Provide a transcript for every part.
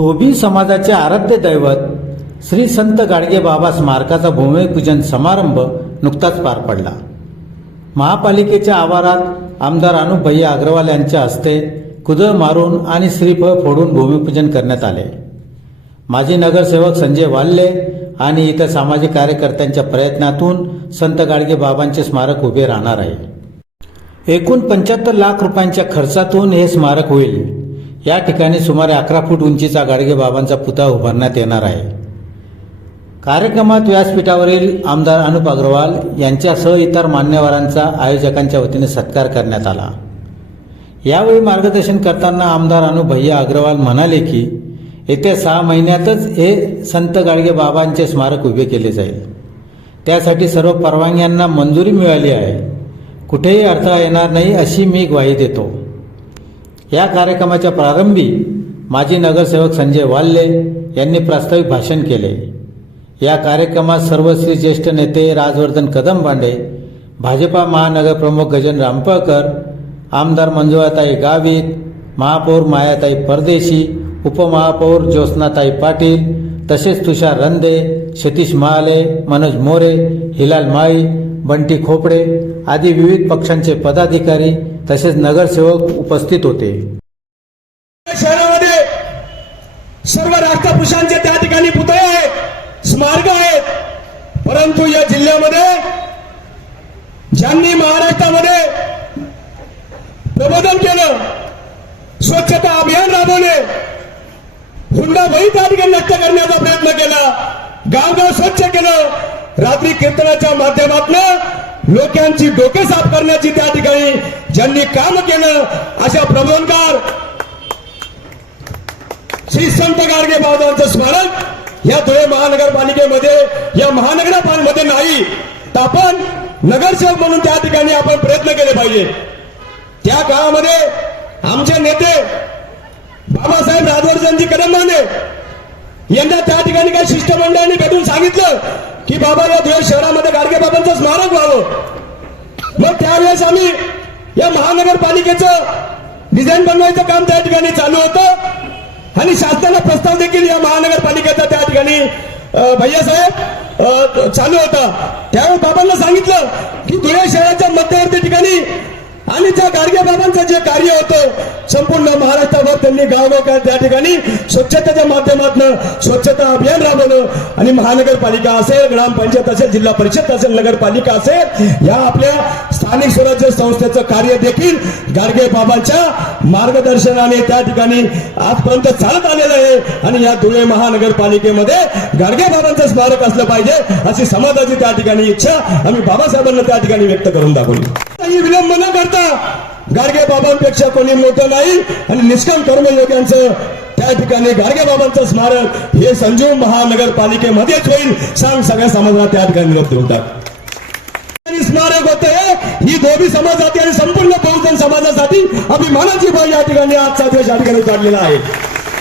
धोबी समाजाचे आराध्य दैवत श्री संत गाडगे बाबा स्मारकाचा भूमिपूजन समारंभ नुकताच पार पडला। महापालिकेच्या आवारात आमदार अनुप भैया अग्रवाल यांच्या हस्ते कुदळ मारून आणि श्रीफळ फोडून भूमिपूजन करण्यात आले। माजी नगरसेवक संजय वाल्ले आणि इतर सामाजिक कार्यकर्त्यांच्या प्रयत्नातून संत गाडगे बाबांचे स्मारक उभे राहणार आहे। एकूण 75 लाख रुपयांच्या खर्चातून हे स्मारक होईल। या ठिकाणी सुमारे 11 फूट उंचीचा गाडगे बाबांचा पुतळा उभारण्यात येणार आहे। कार्यक्रमात व्यासपीठावरील आमदार अनुप अग्रवाल यांच्यासह इतर मान्यवरांचा आयोजकांच्या वतीने सत्कार करण्यात आला। यावेळी मार्गदर्शन करताना आमदार अनुप भैया अग्रवाल म्हणाले की येत्या 6 महिन्यातच हे संत गाडगे बाबांचे स्मारक उभे केले जाईल। त्यासाठी सर्व परवानग्यांना मंजुरी मिळाली आहे। कुठेही अडथळा येणार नाही अशी मी ग्वाही देतो। या कार्यक्रमाच्या प्रारंभी माजी नगरसेवक संजय वाल्ले यांनी प्रास्ताविक भाषण केले। या कार्यक्रमात सर्वश्री ज्येष्ठ नेते राजवर्धन कदमबांडे, भाजपा महानगरप्रमुख गजेंद्र रामपळकर, आमदार मंजुळाताई गावित, महापौर मायाताई परदेशी, उपमहापौर ज्योत्स्नाताई पाटील, तसेच तुषार रंदे, सतीश महाले, मनोज मोरे, हिलाल माळी, बंटी खोपडे आदी विविध पक्षांचे पदाधिकारी तसेच नगरसेवक उपस्थित होते। शहरामध्ये सर्व राष्ट्रपुरुषांचे त्या ठिकाणी पुतळे आहेत, स्मारक आहेत, परंतु या जिल्ह्यामध्ये ज्यांनी महाराष्ट्रामध्ये प्रबोधन केलं, स्वच्छता अभियान राबवले, हुंडाबळी त्या ठिकाणी नष्ट करण्याचा प्रयत्न केला, गावगाव स्वच्छ केलं, रात्री कीर्तनाच्या माध्यमातून लोकांची डोके साफ करण्याची त्या ठिकाणी ज्यांनी काम केलं, अशा प्रबोधनकार श्री संत गाडगे बाबांचं स्मारक या धुळे महानगरपालिकेमध्ये, या महानगरपालिकेमध्ये नाही तर आपण नगरसेवक म्हणून त्या ठिकाणी आपण प्रयत्न केले पाहिजे। त्या काळामध्ये आमचे नेते बाबासाहेब राजवर्धनजी कदमबांडे यांना त्या ठिकाणी काही शिष्टमंडळांनी भेटून सांगितलं की बाबा या धुळे शहरामध्ये गाडगे बाबांचं स्मारक व्हावं। मग त्यावेळेस आम्ही या महानगरपालिकेचं डिझाईन बनवायचं काम त्या ठिकाणी चालू होतं आणि शासनाला प्रस्ताव देखील या महानगरपालिकेचा त्या ठिकाणी भैयासाहेब चालू होता। त्यावेळी बाबांना सांगितलं की धुळे शहराच्या मध्यवर्ती ठिकाणी आणि त्या गाडगे बाबांचं जे कार्य होतं संपूर्ण महाराष्ट्रावर त्यांनी गावोगाव त्या ठिकाणी स्वच्छतेच्या माध्यमातून स्वच्छता अभियान राबवलं आणि महानगरपालिका असेल, ग्रामपंचायत असेल, जिल्हा परिषद असेल, नगरपालिका असेल, या आपल्या स्थानिक स्वराज्य संस्थेचं कार्य देखील गाडगे बाबांच्या मार्गदर्शनाने त्या ठिकाणी आजपर्यंत चालत आलेलं आहे आणि या धुळे महानगरपालिकेमध्ये गाडगे बाबांचं स्मारक असलं पाहिजे अशी समाजाची त्या ठिकाणी इच्छा आम्ही बाबासाहेबांना त्या ठिकाणी व्यक्त करून दाखवली। विलंब न करता गाडगे बाबांपेक्षा कोणी मोठं नाही आणि निष्काम कर्मयोग्यांचं त्या ठिकाणी गाडगे बाबांचं स्मारक हे संजीव महानगरपालिकेमध्येच होईल सांग सगळ्या समाजाला त्या ठिकाणी निरोप होतात। स्मारक होते ही धोबी समाजासाठी आणि संपूर्ण बहुजन समाजासाठी अभिमानाची बाब या ठिकाणी आजचा दिवस या ठिकाणी काढलेला आहे।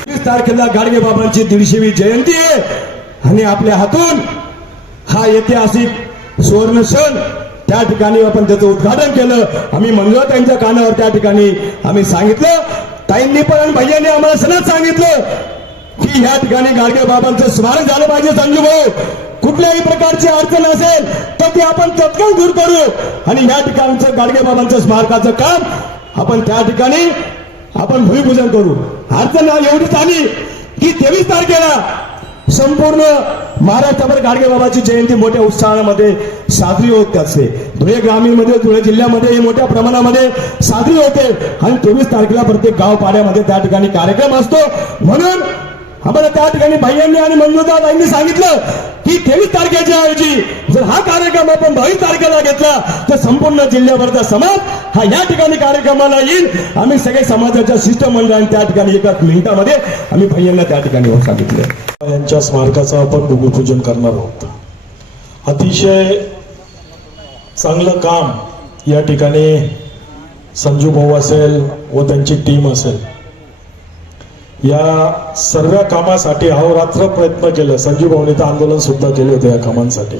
20 तारखेला गाडगे बाबांची 150वी जयंती आहे आणि आपल्या हातून हा ऐतिहासिक सुवर्ण क्षण त्या ठिकाणी आपण त्याचं उद्घाटन केलं। आम्ही मंगळ त्यांच्या कानावर त्या ठिकाणी आम्ही सांगितलं, ताईंनी पण आणि भैयाने आम्हाला सनद सांगितलं की या ठिकाणी गाडगे बाबांचं स्मारक झालं पाहिजे। संजू भाऊ, कुठल्याही प्रकारची अडचण असेल तर ती आपण तत्काळ दूर करू आणि या ठिकाणचं गाडगे बाबांचं स्मारकाचं काम आपण त्या ठिकाणी आपण भूमिपूजन करू। अडचण एवढीच आली की 23 तारखेला संपूर्ण महाराष्ट्रावर गाडगे बाबाची जयंती मोठ्या उत्साहामध्ये साजरी होत असते। धुळे ग्रामीणमध्ये, धुळे जिल्ह्यामध्ये ही मोठ्या प्रमाणामध्ये साजरी होते आणि 24 तारखेला प्रत्येक गाव पाड्यामध्ये त्या ठिकाणी कार्यक्रम असतो। म्हणून आम्हाला त्या ठिकाणी भैयांनी आणि मंजुळाताईंनी सांगितलं की 23 तारखेच्या ऐवजी जर हा कार्यक्रम आपण 22 तारखेला घेतला तर संपूर्ण जिल्ह्याभरचा समाज हा या ठिकाणी कार्यक्रमाला येईल। आम्ही सगळे समाजाच्या शिष्टमंडळांनी त्या ठिकाणी एका मिनिटामध्ये आम्ही भैयांना त्या ठिकाणी सांगितलं यांच्या स्मारकाचं आपण भूमिपूजन करणार आहोत। अतिशय चांगलं काम या ठिकाणी संजू भाऊ असेल व त्यांची टीम असेल, या सर्व कामासाठी अहोरात्र प्रयत्न केले। संजू भाऊने तर आंदोलन सुद्धा केले होते या कामांसाठी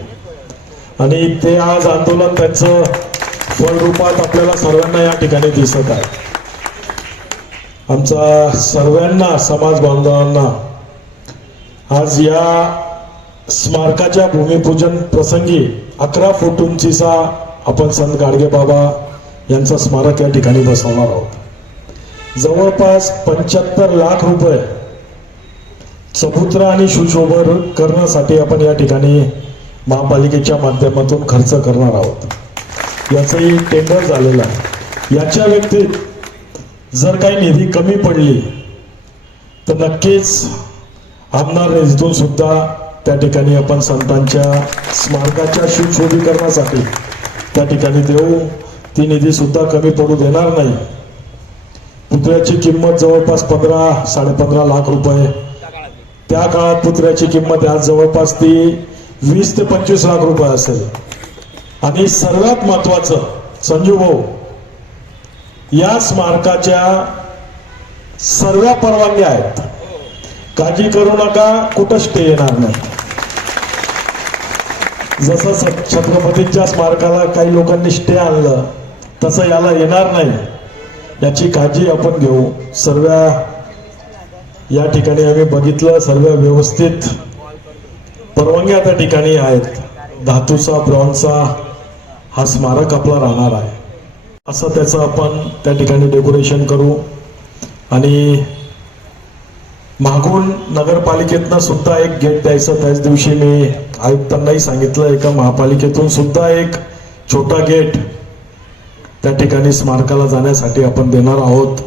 आणि ते आज आंदोलन त्यांचं फळरूपात आपल्याला सर्वांना या ठिकाणी दिसत आहे। आमचा सर्वांना समाज बांधवांना आज या स्मारकाच्या भूमिपूजन प्रसंगी 11 फूट उंचीचा आपण संत गाडगे बाबा यांचं स्मारक या ठिकाणी बसवणार आहोत. जवळपास 75 लाख रुपये चबुतरा आणि सुशोभन करण्यासाठी आपण या ठिकाणी महापालिकेच्या माध्यमातून खर्च करणार आहोत. याचंही टेंडर झालेलं आहे. याच्या व्यतिरिक्त जर काही निधी कमी पडली तर नक्कीच आमदार निधीतून सुद्धा त्या ठिकाणी आपण संतांच्या स्मारकाच्या सुशोभीकरणासाठी त्या ठिकाणी देऊ. ती निधी सुद्धा कमी पडू देणार नाही. पुतळ्याची किंमत जवळपास 15-15.5 लाख रुपये. त्या काळात पुतळ्याची किंमत आज जवळपास ती 20 ते 25 लाख रुपये असेल. आणि सर्वात महत्वाचं संजू भाऊ, या स्मारकाच्या सर्व परवानग्या आहेत. काळजी करू नका, कुठं स्टे येणार नाही. जसं छत्रपतींच्या स्मारकाला काही लोकांनी स्टे आणलं तसं याला येणार नाही. याची काळजी आपण घेऊ. सर्व या ठिकाणी आम्ही बघितलं, सर्व व्यवस्थित परवानग्या त्या ठिकाणी आहेत. धातूचा, ब्रॉन्झचा हा स्मारक आपला राहणार आहे. असं त्याचं आपण त्या ठिकाणी डेकोरेशन करू. आणि मागून नगरपालिकेतनं सुद्धा एक गेट द्यायचं. त्याच दिवशी मी आयुक्तांनाही सांगितलं, एका महापालिकेतून सुद्धा एक छोटा गेट त्या ठिकाणी स्मारकाला जाण्यासाठी आपण देणार आहोत.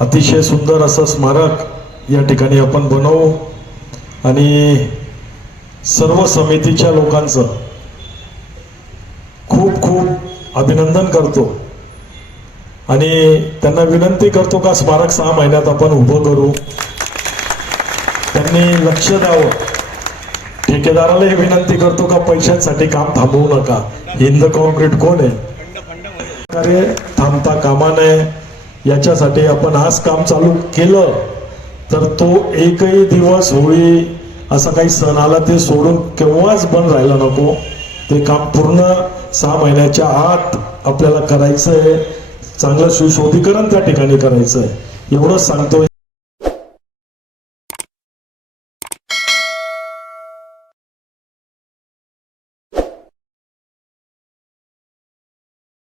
अतिशय सुंदर असं स्मारक या ठिकाणी आपण बनवू. आणि सर्व समितीच्या लोकांचं खूप खूप अभिनंदन करतो आणि त्यांना विनंती करतो का स्मारक 6 महिन्यात आपण उभं करू. त्यांनी लक्ष द्यावं. ठेकेदारालाही विनंती करतो का पैशांसाठी काम थांबवू नका. हिंद कॉन्क्रीट कोण आहे, अरे थांबता कामा नये. याच्यासाठी आपण आज काम चालू केलं तर तो एकही दिवस, होळी असा काही सण आला ते सोडून केव्हाच बंद राहायला नको. ते काम पूर्ण 6 महिन्याच्या आत आपल्याला करायचंय. चांगलं सुशोभीकरण त्या ठिकाणी करायचंय. एवढंच सांगतोय.